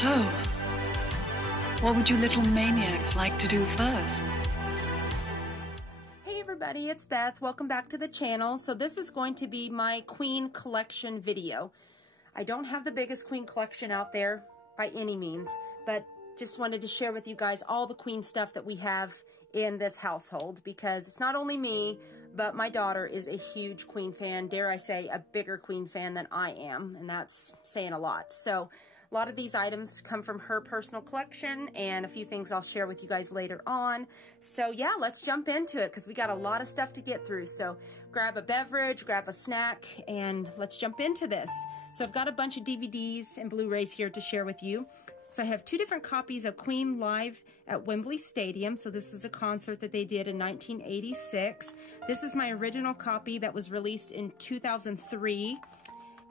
So, what would you little maniacs like to do first? Hey everybody, it's Beth. Welcome back to the channel. So this is going to be my Queen collection video. I don't have the biggest Queen collection out there by any means, but just wanted to share with you guys all the Queen stuff that we have in this household, because it's not only me, but my daughter is a huge Queen fan. Dare I say, a bigger Queen fan than I am, and that's saying a lot. So a lot of these items come from her personal collection, and a few things I'll share with you guys later on. So yeah, let's jump into it, because we got a lot of stuff to get through. So grab a beverage, grab a snack, and let's jump into this. So I've got a bunch of DVDs and Blu-rays here to share with you. So I have two different copies of Queen live at Wembley Stadium. So this is a concert that they did in 1986. This is my original copy that was released in 2003.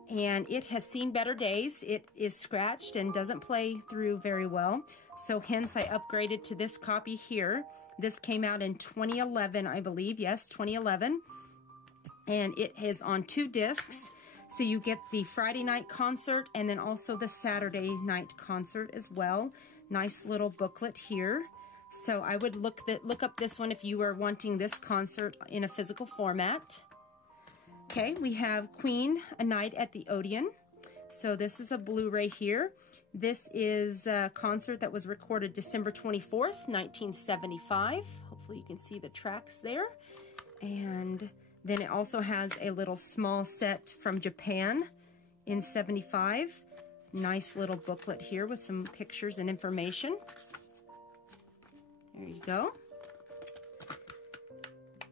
And it has seen better days. It is scratched and doesn't play through very well. So hence I upgraded to this copy here. This came out in 2011, I believe. Yes, 2011. And it is on 2 discs. So you get the Friday night concert and then also the Saturday night concert as well. Nice little booklet here. So I would look up this one if you are wanting this concert in a physical format. Okay, we have Queen, A Night at the Odeon. So this is a Blu-ray here. This is a concert that was recorded December 24th, 1975. Hopefully you can see the tracks there. And then it also has a little small set from Japan in 75. Nice little booklet here with some pictures and information. There you go.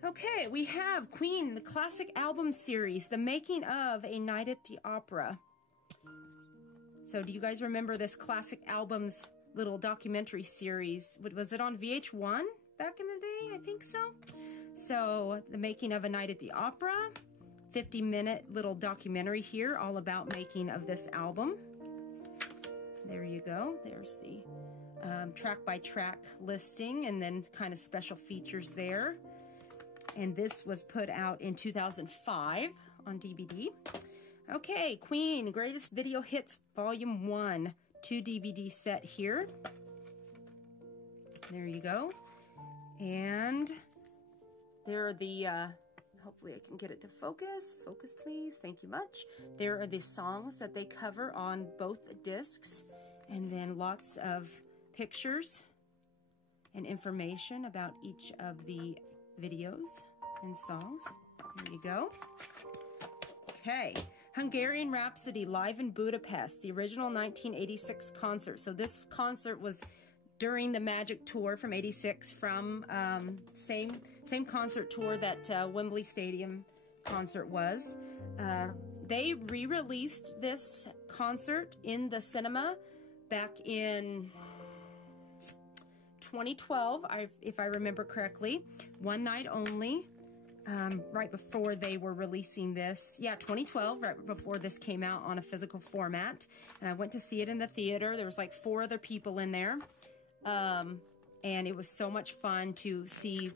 Okay, we have Queen, the classic album series, The Making of A Night at the Opera. So do you guys remember this classic albums little documentary series? Was it on VH1 back in the day? I think so. So The Making of A Night at the Opera, 50-minute little documentary here all about making of this album. There you go. There's the track-by-track listing and then kind of special features there. And this was put out in 2005 on DVD. Okay, Queen, Greatest Video Hits Volume 1, 2 DVD set here. There you go. And there are the, hopefully I can get it to focus. Focus, please. Thank you much. There are the songs that they cover on both discs. And then lots of pictures and information about each of the videos and songs. There you go. Okay. Hungarian Rhapsody live in Budapest, the original 1986 concert. So this concert was during the Magic Tour from 86, from same concert tour that Wembley Stadium concert was. They re-released this concert in the cinema back in 2012, if I remember correctly. One night only, right before they were releasing this. Yeah, 2012, right before this came out on a physical format. And I went to see it in the theater. There was like 4 other people in there. And it was so much fun to see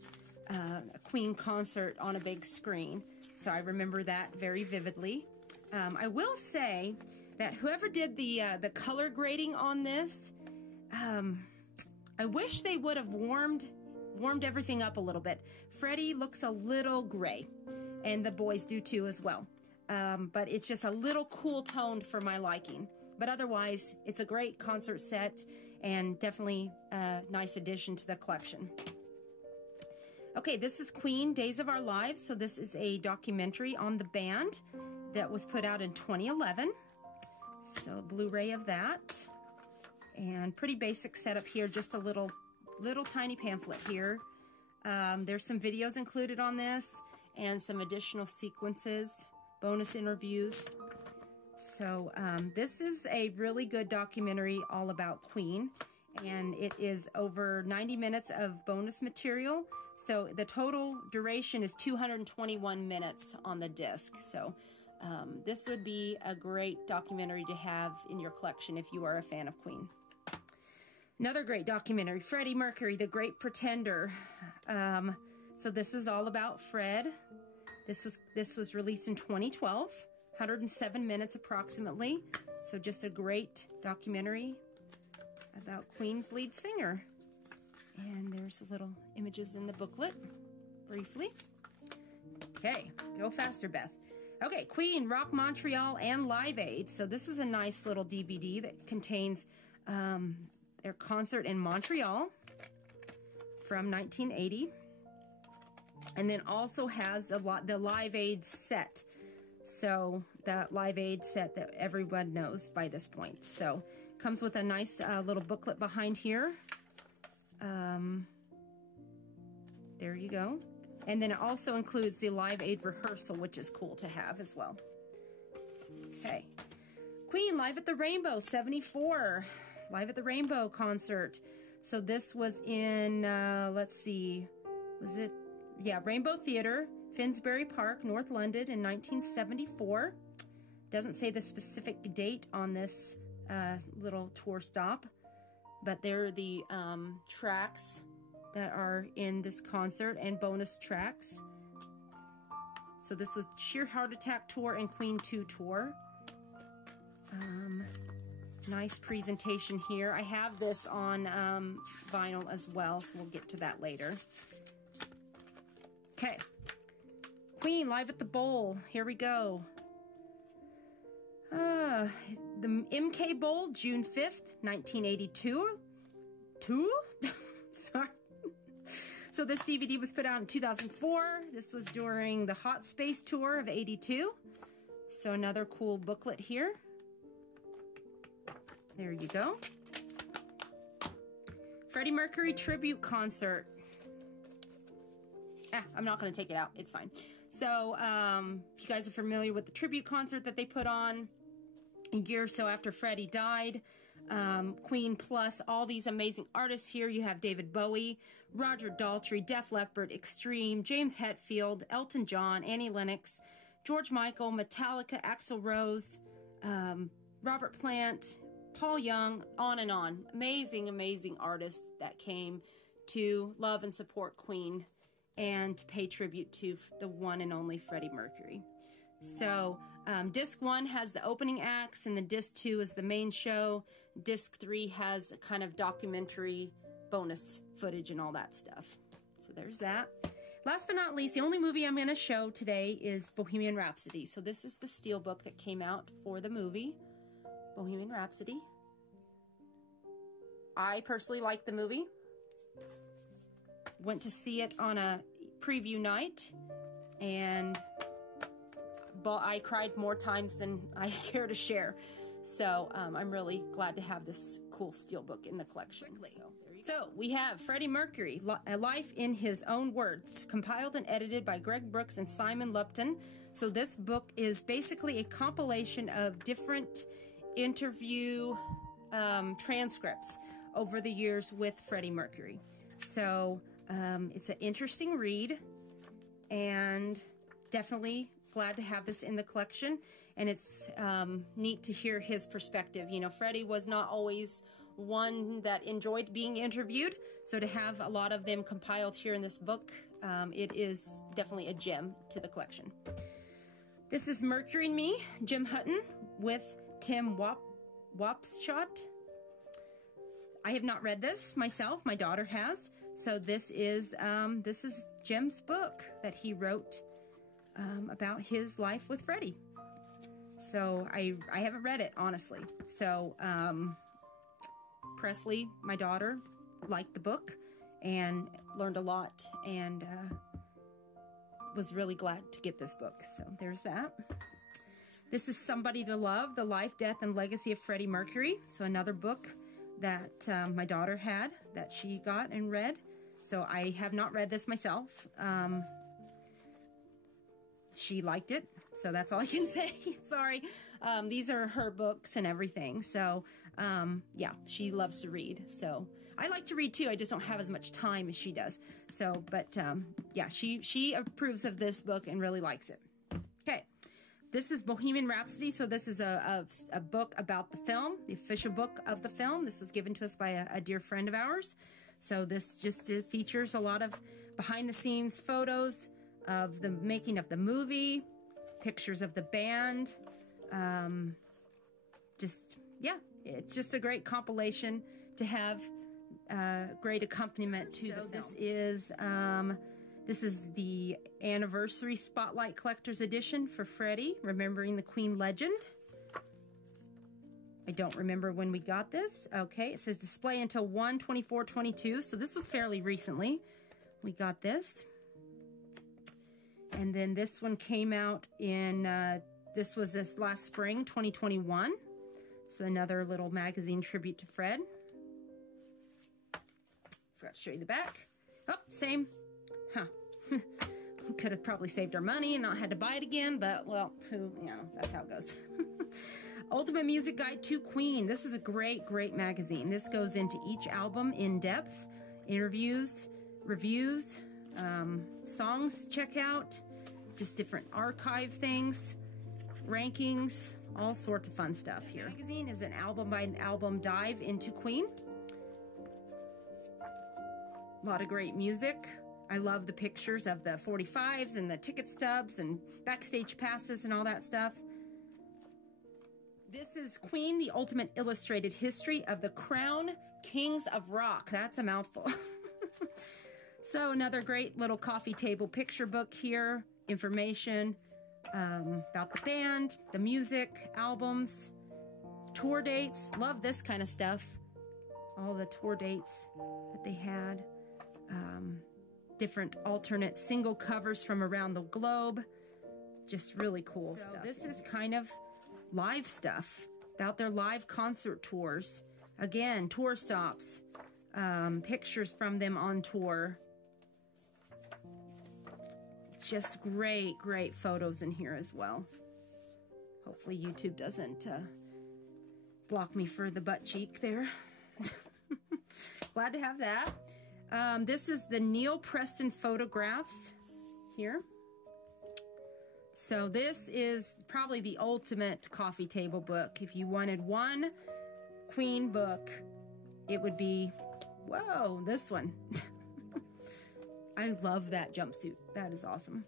a Queen concert on a big screen. So I remember that very vividly. I will say that whoever did the color grading on this, I wish they would have warmed everything up a little bit. Freddie looks a little gray, and the boys do too as well. But it's just a little cool toned for my liking. But otherwise, it's a great concert set and definitely a nice addition to the collection. Okay, this is Queen, Days of Our Lives. So this is a documentary on the band that was put out in 2011. So Blu-ray of that. And pretty basic setup here, just a little tiny pamphlet here. There's some videos included on this and some additional sequences, bonus interviews. So this is a really good documentary all about Queen, and it is over 90 minutes of bonus material. So the total duration is 221 minutes on the disc. So this would be a great documentary to have in your collection if you are a fan of Queen. Another great documentary, Freddie Mercury, The Great Pretender. So this is all about Fred. This was released in 2012, 107 minutes approximately. So just a great documentary about Queen's lead singer. And there's a little images in the booklet, briefly. Okay, go faster, Beth. Okay, Queen, Rock Montreal, and Live Aid. So this is a nice little DVD that contains their concert in Montreal from 1980. And then also has the Live Aid set. So that Live Aid set that everyone knows by this point. So comes with a nice little booklet behind here. There you go. And then it also includes the Live Aid rehearsal, which is cool to have as well. Okay. Queen, Live at the Rainbow, 74. Live at the Rainbow concert. So this was in, let's see, was it? Yeah, Rainbow Theatre, Finsbury Park, North London in 1974. Doesn't say the specific date on this little tour stop, but there are the tracks that are in this concert and bonus tracks. So this was Sheer Heart Attack Tour and Queen 2 Tour. Nice presentation here. I have this on vinyl as well, so we'll get to that later. Okay, Queen, Live at the Bowl. Here we go. The MK Bowl, June 5th, 1982. Sorry. So this DVD was put out in 2004. This was during the Hot Space Tour of 82. So another cool booklet here. There you go. Freddie Mercury Tribute Concert. I'm not going to take it out. It's fine. So, if you guys are familiar with the tribute concert that they put on a year or so after Freddie died, Queen plus all these amazing artists here. You have David Bowie, Roger Daltrey, Def Leppard, Extreme, James Hetfield, Elton John, Annie Lennox, George Michael, Metallica, Axl Rose, Robert Plant, Paul Young, on and on. Amazing, amazing artists that came to love and support Queen and to pay tribute to the one and only Freddie Mercury. So, Disc 1 has the opening acts, and then Disc 2 is the main show. Disc 3 has a kind of documentary bonus footage and all that stuff. So there's that. Last but not least, the only movie I'm going to show today is Bohemian Rhapsody. So this is the steelbook that came out for the movie, Bohemian Rhapsody. I personally like the movie. Went to see it on a preview night, and I cried more times than I care to share. So I'm really glad to have this cool steelbook in the collection. So we have Freddie Mercury, A Life in His Own Words, compiled and edited by Greg Brooks and Simon Lupton. So this book is basically a compilation of different interview transcripts over the years with Freddie Mercury. So it's an interesting read, and definitely glad to have this in the collection. And it's neat to hear his perspective. You know, Freddie was not always one that enjoyed being interviewed, so to have a lot of them compiled here in this book, it is definitely a gem to the collection. This is Mercury and Me, Jim Hutton with Tim Wapshott. I have not read this myself. My daughter has. So this is Jim's book that he wrote about his life with Freddie. So I haven't read it, honestly. So Presley, my daughter, liked the book and learned a lot, and was really glad to get this book. So there's that. This is Somebody to Love, The Life, Death, and Legacy of Freddie Mercury. So another book that my daughter had that she got and read. So I have not read this myself. She liked it, so that's all I can say. Sorry. These are her books and everything. So yeah, she loves to read. So I like to read too. I just don't have as much time as she does. So, but yeah, she approves of this book and really likes it. Okay. This is Bohemian Rhapsody. So this is a book about the film, the official book of the film. This was given to us by a dear friend of ours. So this just features a lot of behind-the-scenes photos of the making of the movie, pictures of the band. Yeah, it's just a great compilation to have great accompaniment to the film. This is the Anniversary Spotlight Collector's Edition for Freddie, remembering the Queen legend. I don't remember when we got this. Okay, it says display until 1/24/22, so this was fairly recently. We got this. And then this one came out in, this was this last spring, 2021. So another little magazine tribute to Fred. Forgot to show you the back. Oh, same. Huh. We could have probably saved our money and not had to buy it again, but, well, that's how it goes. Ultimate Music Guide to Queen. This is a great, great magazine. This goes into each album in depth, interviews, reviews, songs check out, just different archive things, rankings, all sorts of fun stuff here. The magazine is an album by album dive into Queen. A lot of great music. I love the pictures of the 45s and the ticket stubs and backstage passes and all that stuff. This is Queen, the Ultimate Illustrated History of the Crown Kings of Rock. That's a mouthful. So another great little coffee table picture book here. Information about the band, the music, albums, tour dates. Love this kind of stuff. All the tour dates that they had. Different alternate single covers from around the globe. Just really cool stuff. This is kind of live stuff about their live concert tours. Again, tour stops, pictures from them on tour. Just great, great photos in here as well. Hopefully YouTube doesn't block me for the butt cheek there. Glad to have that. This is the Neil Preston photographs here. So this is probably the ultimate coffee table book. If you wanted one Queen book, it would be, whoa, this one. I love that jumpsuit. That is awesome.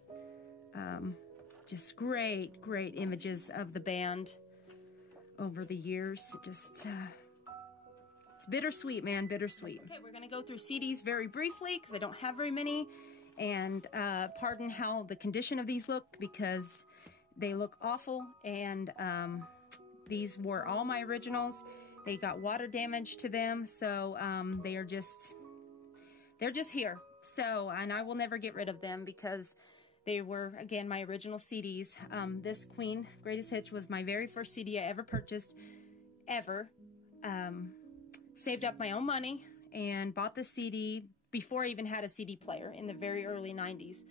Just great, great images of the band over the years. Just, it's bittersweet, man, bittersweet. Okay, we're gonna go through CDs very briefly because I don't have very many. And pardon how the condition of these look because they look awful. And these were all my originals. They got water damage to them, so they're just here. So, and I will never get rid of them because they were, again, my original CDs. This Queen Greatest Hits was my very first CD I ever purchased, ever. Saved up my own money and bought the CD before I even had a CD player in the very early 90s.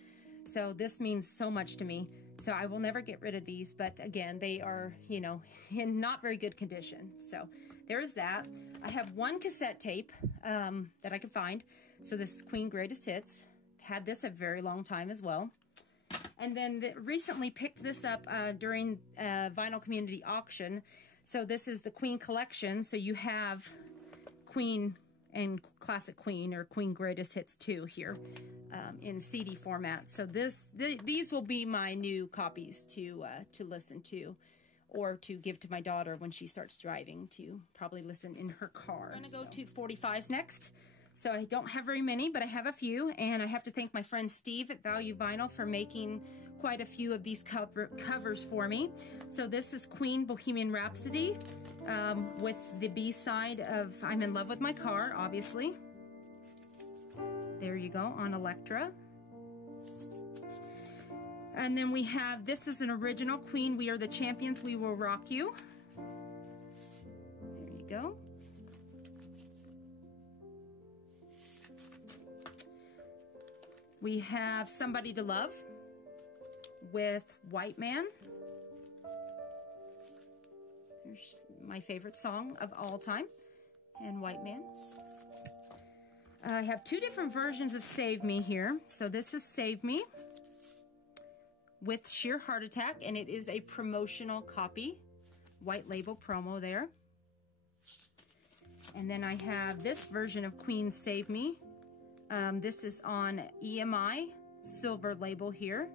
So this means so much to me. So I will never get rid of these, but again, they are, you know, in not very good condition. So there is that. I have one cassette tape that I could find. So this is Queen Greatest Hits. Had this a very long time as well. And then recently picked this up during Vinyl Community Auction. So this is the Queen Collection. So you have Queen and Classic Queen or Queen Greatest Hits 2 here in CD format. So these will be my new copies to listen to or to give to my daughter when she starts driving to probably listen in her car. I'm going to go to 45s next. So I don't have very many, but I have a few, and I have to thank my friend Steve at Value Vinyl for making quite a few of these covers for me. So this is Queen Bohemian Rhapsody with the B-side of I'm in Love with My Car, obviously. There you go, on Elektra. And then we have, this is an original Queen, We Are the Champions, We Will Rock You. There you go. We have Somebody to Love with White Man. There's my favorite song of all time, and White Man. I have two different versions of Save Me here. So this is Save Me with Sheer Heart Attack, and it is a promotional copy, white label promo there. And then I have this version of Queen Save Me. This is on EMI, silver label here.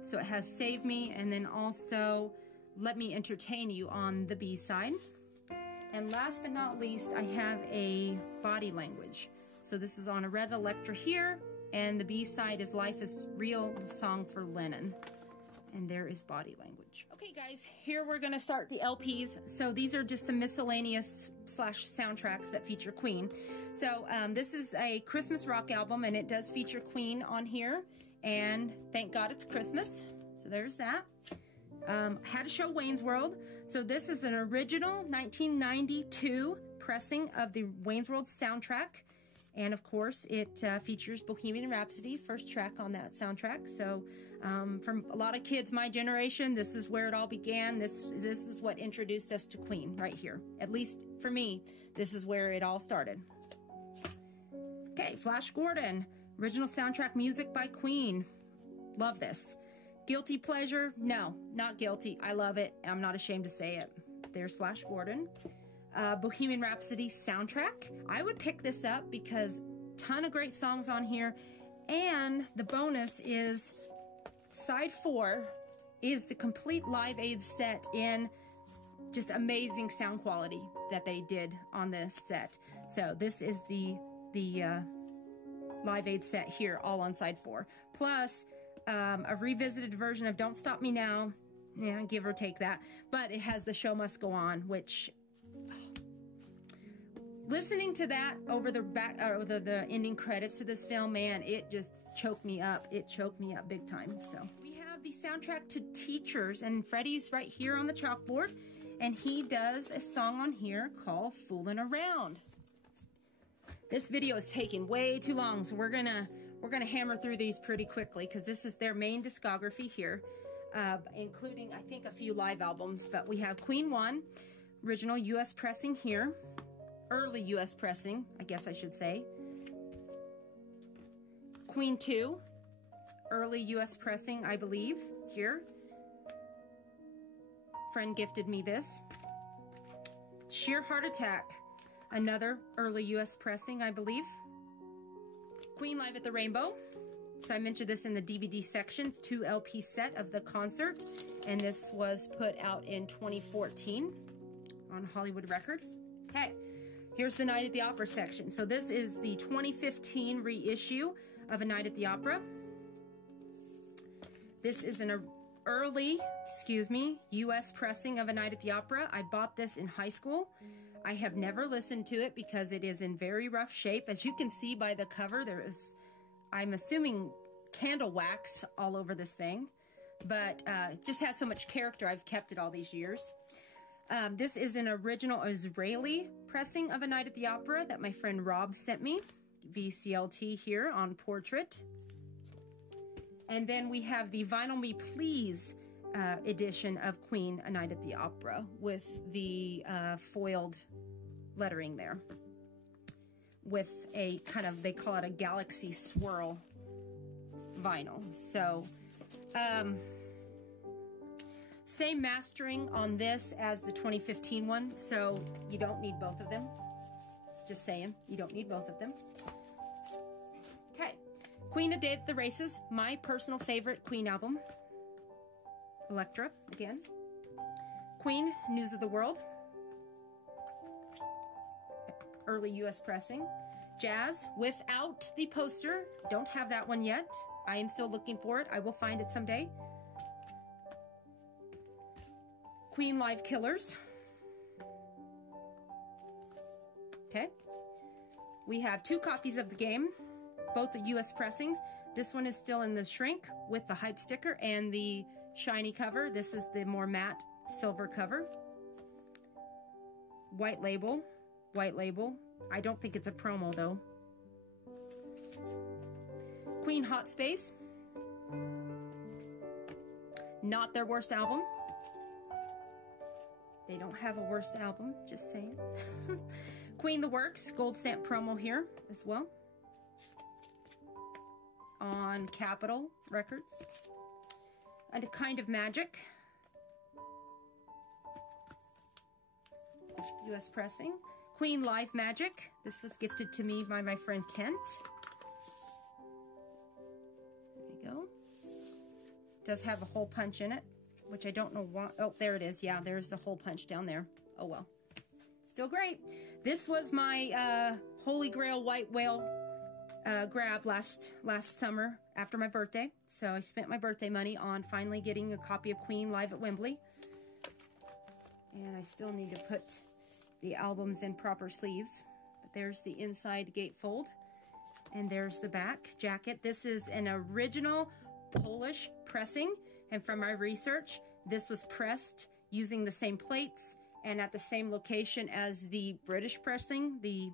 So it has Save Me and then also Let Me Entertain You on the B side. And last but not least, I have a Body Language. So this is on a red Electra here, and the B-side is Life is Real, song for Lennon. And there is Body Language. Okay guys, here we're gonna start the LPs. So these are just some miscellaneous / soundtracks that feature Queen. So this is a Christmas rock album, and it does feature Queen on here. And thank God it's Christmas. So there's that. Had to show Wayne's World. So this is an original 1992 pressing of the Wayne's World soundtrack. And of course, it features Bohemian Rhapsody, first track on that soundtrack. So from a lot of kids my generation, this is where it all began. This is what introduced us to Queen right here. At least for me, this is where it all started. Okay, Flash Gordon, original soundtrack music by Queen. Love this. Guilty pleasure? No, not guilty. I love it. I'm not ashamed to say it. There's Flash Gordon. Bohemian Rhapsody soundtrack. I would pick this up because ton of great songs on here, and the bonus is side 4 is the complete Live Aid set in just amazing sound quality that they did on this set. So this is the Live Aid set here, all on side 4, plus a revisited version of Don't Stop Me Now. Yeah, give or take that, but it has The Show Must Go On, which listening to that over the ending credits to this film, man, it just choked me up. It choked me up big time. So we have the soundtrack to Teachers, and Freddie's right here on the chalkboard, and he does a song on here called Foolin' Around. This video is taking way too long, so we're gonna hammer through these pretty quickly because this is their main discography here, including I think a few live albums. But we have Queen 1, original U.S. pressing here. Early U.S. pressing, I guess I should say. Queen 2, early U.S. pressing, I believe, here. Friend gifted me this. Sheer Heart Attack, another early U.S. pressing, I believe. Queen Live at the Rainbow. So I mentioned this in the DVD section. It's 2 LP set of the concert, and this was put out in 2014 on Hollywood Records. Okay. Here's the Night at the Opera section. So this is the 2015 reissue of A Night at the Opera. This is an early, U.S. pressing of A Night at the Opera. I bought this in high school. I have never listened to it because it is in very rough shape. As you can see by the cover, there is, I'm assuming, candle wax all over this thing. But it just has so much character, I've kept it all these years. This is an original Israeli pressing of A Night at the Opera that my friend Rob sent me. VCLT here on Portrait. And then we have the Vinyl Me Please edition of Queen, A Night at the Opera, with the foiled lettering there. With a kind of, they call it a galaxy swirl vinyl. So, same mastering on this as the 2015 one, so you don't need both of them. Just saying, you don't need both of them. Okay, Queen A Day at the Races, my personal favorite Queen album. Electra, again. Queen, News of the World. Early U.S. pressing. Jazz, without the poster. Don't have that one yet. I am still looking for it. I will find it someday. Queen Live Killers. Okay. We have 2 copies of the game, both the U.S. pressings. This one is still in the shrink with the hype sticker and the shiny cover. This is the more matte silver cover. White label. White label. I don't think it's a promo though. Queen Hot Space. Not their worst album. They don't have a worst album, just saying. Queen The Works, gold stamp promo here as well. On Capitol Records. And A Kind of Magic. U.S. pressing. Queen Live Magic. This was gifted to me by my friend Kent. There you go. Does have a hole punch in it, which I don't know why. Oh, there it is. Yeah, there's the hole punch down there. Oh well. Still great. This was my Holy Grail White Whale grab last summer after my birthday. So I spent my birthday money on finally getting a copy of Queen live at Wembley. And I still need to put the albums in proper sleeves. But there's the inside gatefold. And there's the back jacket. This is an original Polish pressing. And from my research, this was pressed using the same plates and at the same location as the British pressing, the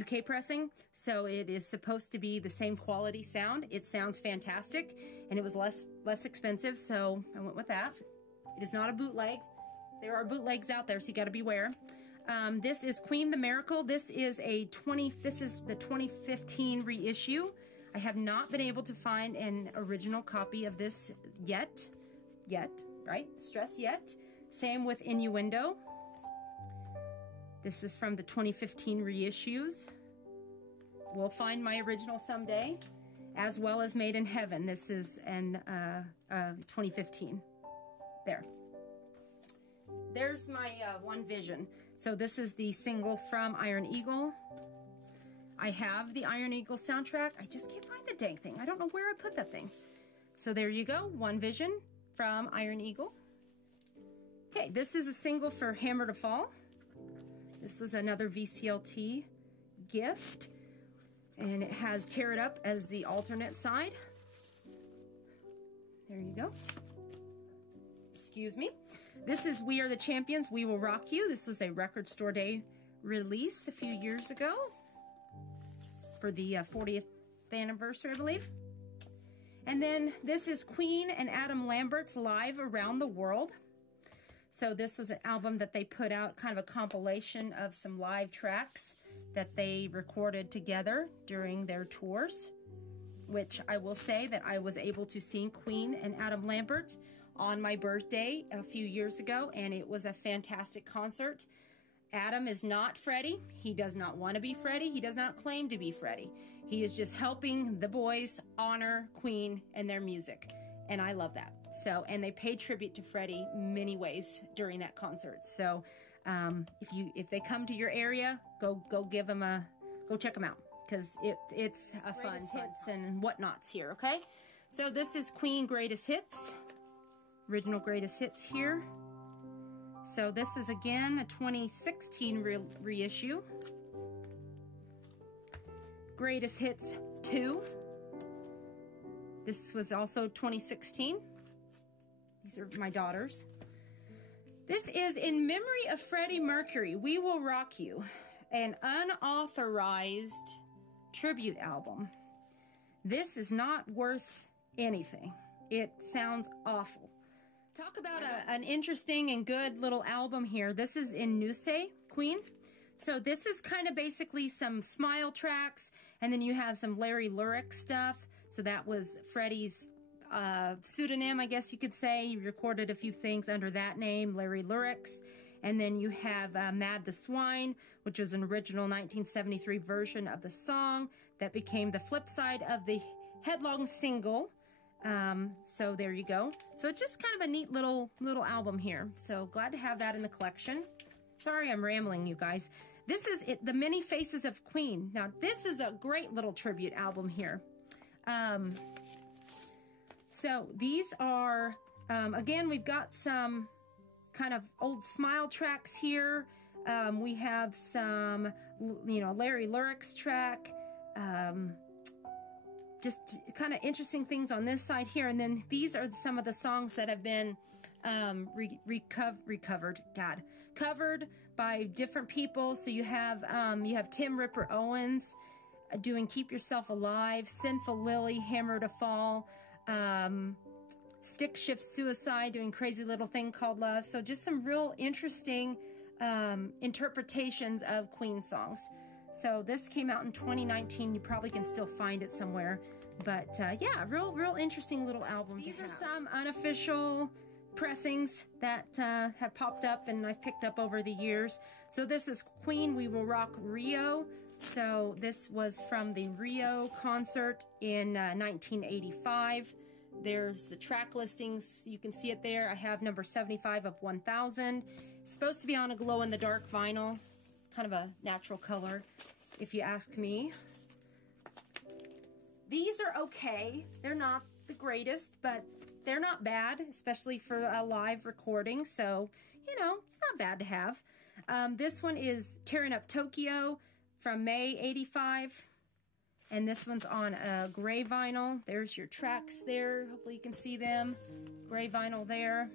UK pressing. So it is supposed to be the same quality sound. It sounds fantastic, and it was less expensive, so I went with that. It is not a bootleg. There are bootlegs out there, so you got to beware. This is Queen the Miracle. This is the 2015 reissue. I have not been able to find an original copy of this yet, right? Stress yet. Same with Innuendo. This is from the 2015 reissues. We'll find my original someday, as well as Made in Heaven. This is in 2015. There's my One Vision. So this is the single from Iron Eagle. I have the Iron Eagle soundtrack. I just can't find the dang thing. I don't know where I put that thing. So there you go, One Vision from Iron Eagle. Okay, this is a single for Hammer to Fall. This was another VCLT gift, and it has Tear It Up as the alternate side. There you go. Excuse me. This is We Are the Champions, We Will Rock You. This was a Record Store Day release a few years ago for the 40th anniversary, I believe. And then this is Queen and Adam Lambert's Live Around the World. So this was an album that they put out, kind of a compilation of some live tracks that they recorded together during their tours, which I will say that I was able to see Queen and Adam Lambert on my birthday a few years ago, and it was a fantastic concert. Adam is not Freddie. He does not want to be Freddie. He does not claim to be Freddie. He is just helping the boys honor Queen and their music, and I love that. So, and they paid tribute to Freddie many ways during that concert. So, if they come to your area, go check them out, because it's a fun hits and whatnots here. Okay, so this is Queen Greatest Hits, original Greatest Hits here. So this is again a 2016 reissue. Greatest Hits 2. This was also 2016. These are my daughters. This is In Memory of Freddie Mercury, We Will Rock You, an unauthorized tribute album. This is not worth anything. It sounds awful. Talk about an interesting and good little album here. This is In Nuce, Queen. So this is kind of basically some Smile tracks, and then you have some Larry Lurick stuff. So that was Freddie's pseudonym, I guess you could say. He recorded a few things under that name, Larry Luricks. And then you have Mad the Swine, which was an original 1973 version of the song that became the flip side of the headlong single. So there you go. So it's just kind of a neat little album here. So glad to have that in the collection. Sorry I'm rambling, you guys. This is it, The Many Faces of Queen. Now this is a great little tribute album here. So these are, again, we've got some kind of old Smile tracks here. We have some, Larry Luricks track. Just kind of interesting things on this side here. And then these are some of the songs that have been covered by different people. So you have Tim Ripper Owens doing Keep Yourself Alive, Sinful Lily, Hammer to Fall, Stick Shift Suicide doing Crazy Little Thing Called Love. So just some real interesting interpretations of Queen songs. So this came out in 2019. You probably can still find it somewhere. But yeah, real interesting little album. These are some unofficial pressings that have popped up and I've picked up over the years. So this is Queen, We Will Rock Rio. So this was from the Rio concert in 1985. There's the track listings. You can see it there. I have number 75 of 1000. It's supposed to be on a glow-in-the-dark vinyl. kind of a natural color, if you ask me. These are okay. They're not the greatest, but they're not bad, especially for a live recording. So, you know, it's not bad to have. This one is Tearing Up Tokyo from May '85. And this one's on a gray vinyl. There's your tracks there. Hopefully you can see them. Gray vinyl there.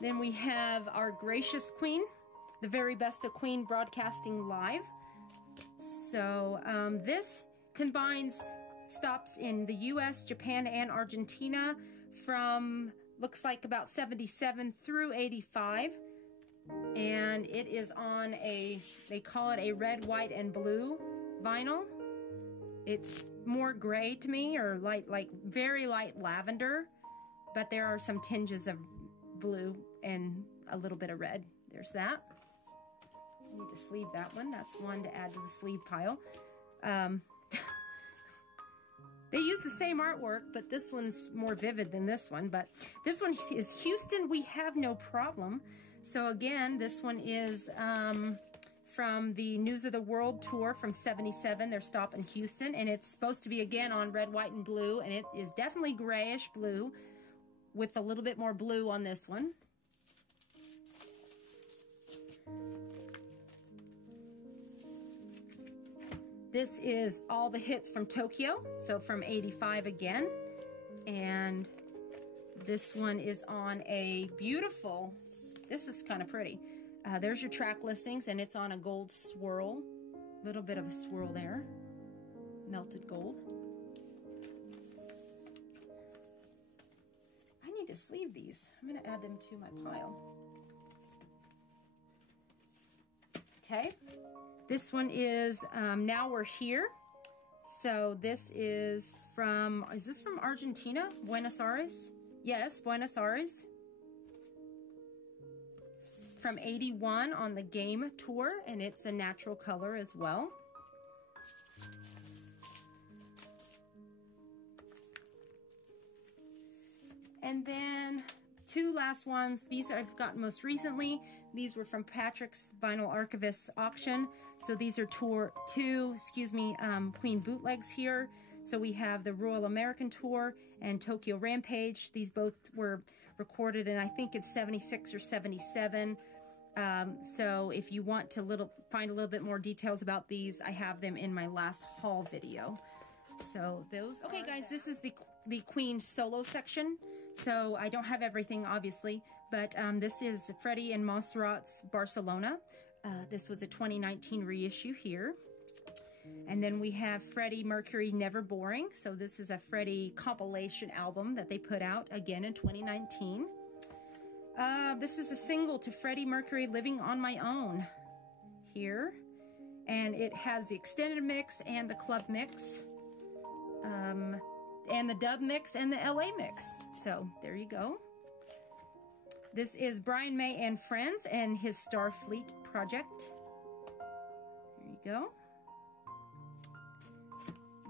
Then we have our Gracious Queen, the very best of Queen broadcasting live. So this combines stops in the US, Japan, and Argentina from, looks like about 77 through 85. And it is on a, they call it a red, white, and blue vinyl. It's more gray to me, or light, like very light lavender, but there are some tinges of blue and a little bit of red. There's that. I need to sleeve that one. That's one to add to the sleeve pile. They use the same artwork, but this one's more vivid than this one. But this one is Houston, We Have No Problem. So again, this one is from the News of the World tour from '77. Their stop in Houston, and it's supposed to be again on red, white, and blue, and it is definitely grayish blue with a little bit more blue on this one. This is All the Hits from Tokyo, so from '85 again, and this one is on a beautiful, this is kind of pretty. There's your track listings, and it's on a gold swirl. A little bit of a swirl there. Melted gold. I need to sleeve these. I'm going to add them to my pile. Okay. This one is Now We're Here. So this is this from Argentina? Buenos Aires? Yes, Buenos Aires. From '81 on the Game tour, and it's a natural color as well. And then two last ones. These I've gotten most recently. These were from Patrick's Vinyl Archivist's auction. So these are two Queen bootlegs here. So we have the Royal American Tour and Tokyo Rampage. These both were recorded in, I think it's '76 or '77. So if you want to find a little bit more details about these, I have them in my last haul video. So those. Okay, guys, this is the Queen solo section. So I don't have everything, obviously, but this is Freddie and Montserrat's Barcelona. This was a 2019 reissue here. And then we have Freddie Mercury Never Boring. So this is a Freddie compilation album that they put out again in 2019. This is a single to Freddie Mercury, Living on My Own here. And it has the extended mix and the club mix. And the dub mix and the LA mix. So there you go. This is Brian May and Friends and his Starfleet project. There you go.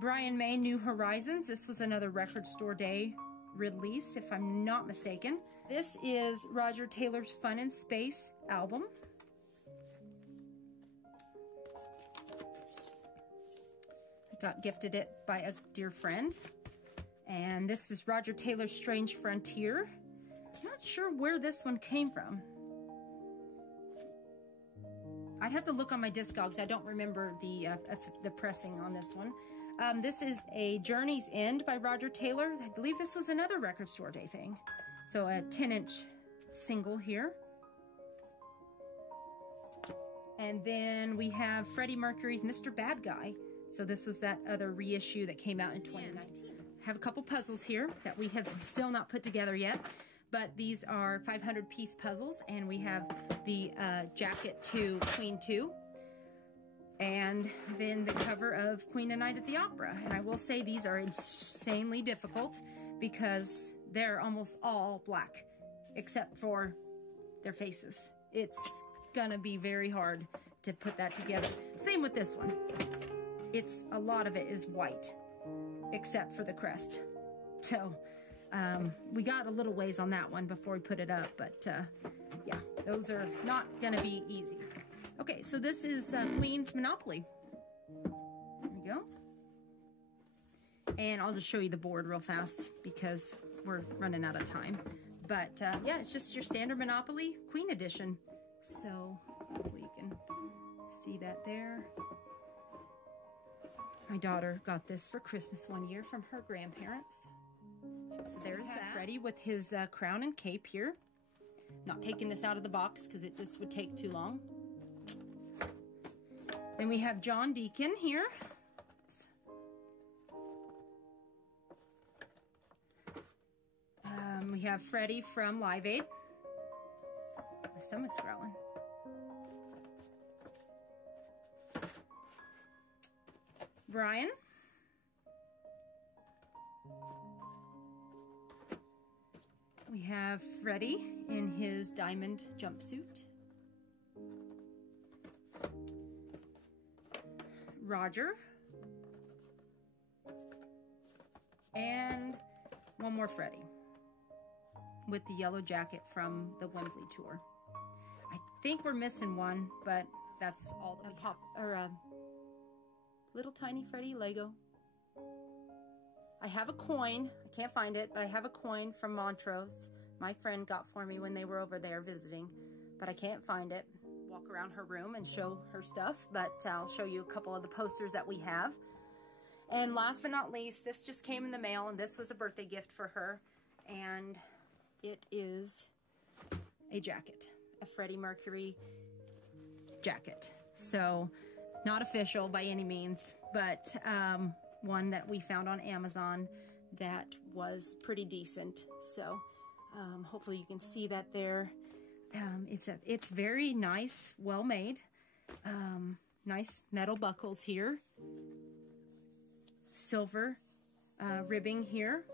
Brian May, New Horizons. This was another Record Store Day release, if I'm not mistaken. This is Roger Taylor's Fun in Space album. I got gifted it by a dear friend. And this is Roger Taylor's Strange Frontier. I'm not sure where this one came from. I'd have to look on my Discogs. I don't remember the pressing on this one. This is a Journey's End by Roger Taylor. I believe this was another Record Store Day thing. So a 10-inch single here. And then we have Freddie Mercury's Mr. Bad Guy. So this was that other reissue that came out in 2019. I have a couple puzzles here that we have still not put together yet. But these are 500-piece puzzles, and we have the jacket to Queen 2. And then the cover of Queen A Night at the Opera. And I will say these are insanely difficult because they're almost all black, except for their faces. It's gonna be very hard to put that together. Same with this one. A lot of it is white, except for the crest. So, We got a little ways on that one before we put it up, but yeah, those are not gonna be easy. Okay, so this is Queen's Monopoly. There we go. And I'll just show you the board real fast because we're running out of time. But yeah, it's just your standard Monopoly Queen edition. So hopefully you can see that there. My daughter got this for Christmas one year from her grandparents. So there's that. Freddie with his crown and cape here. Not taking this out of the box because it just would take too long. Then we have John Deacon here. Oops. We have Freddie from Live Aid. My stomach's growling. Brian. We have Freddie in his diamond jumpsuit. Roger. And one more Freddie with the yellow jacket from the Wembley tour. I think we're missing one, but that's all that we have. Little tiny Freddie Lego. I have a coin. I can't find it, but I have a coin from Montrose. My friend got for me when they were over there visiting, but I can't find it. Walk around her room and show her stuff, but I'll show you a couple of the posters that we have. And last but not least, this just came in the mail, and this was a birthday gift for her, and it is a jacket, a Freddie Mercury jacket. So not official by any means, but one that we found on Amazon that was pretty decent. So hopefully you can see that there. It's very nice, well made. Nice metal buckles here. Silver ribbing here.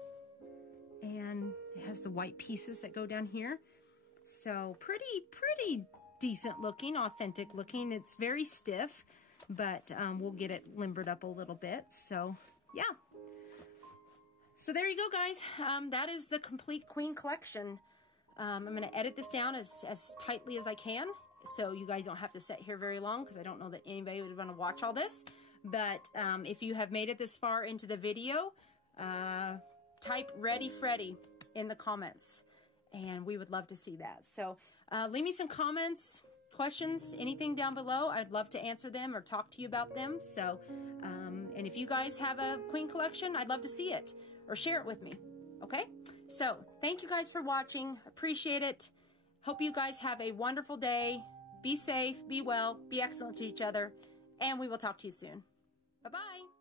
And it has the white pieces that go down here. So pretty decent looking, authentic looking. It's very stiff, but we'll get it limbered up a little bit. So yeah. So there you go, guys. That is the complete Queen collection. I'm going to edit this down as tightly as I can, so you guys don't have to sit here very long, because I don't know that anybody would want to watch all this. But if you have made it this far into the video, type Ready Freddie in the comments, and we would love to see that. So leave me some comments, questions, anything down below. I'd love to answer them or talk to you about them. So, and if you guys have a Queen collection, I'd love to see it or share it with me. Okay? So, thank you guys for watching. Appreciate it. Hope you guys have a wonderful day. Be safe, be well, be excellent to each other, and we will talk to you soon. Bye-bye.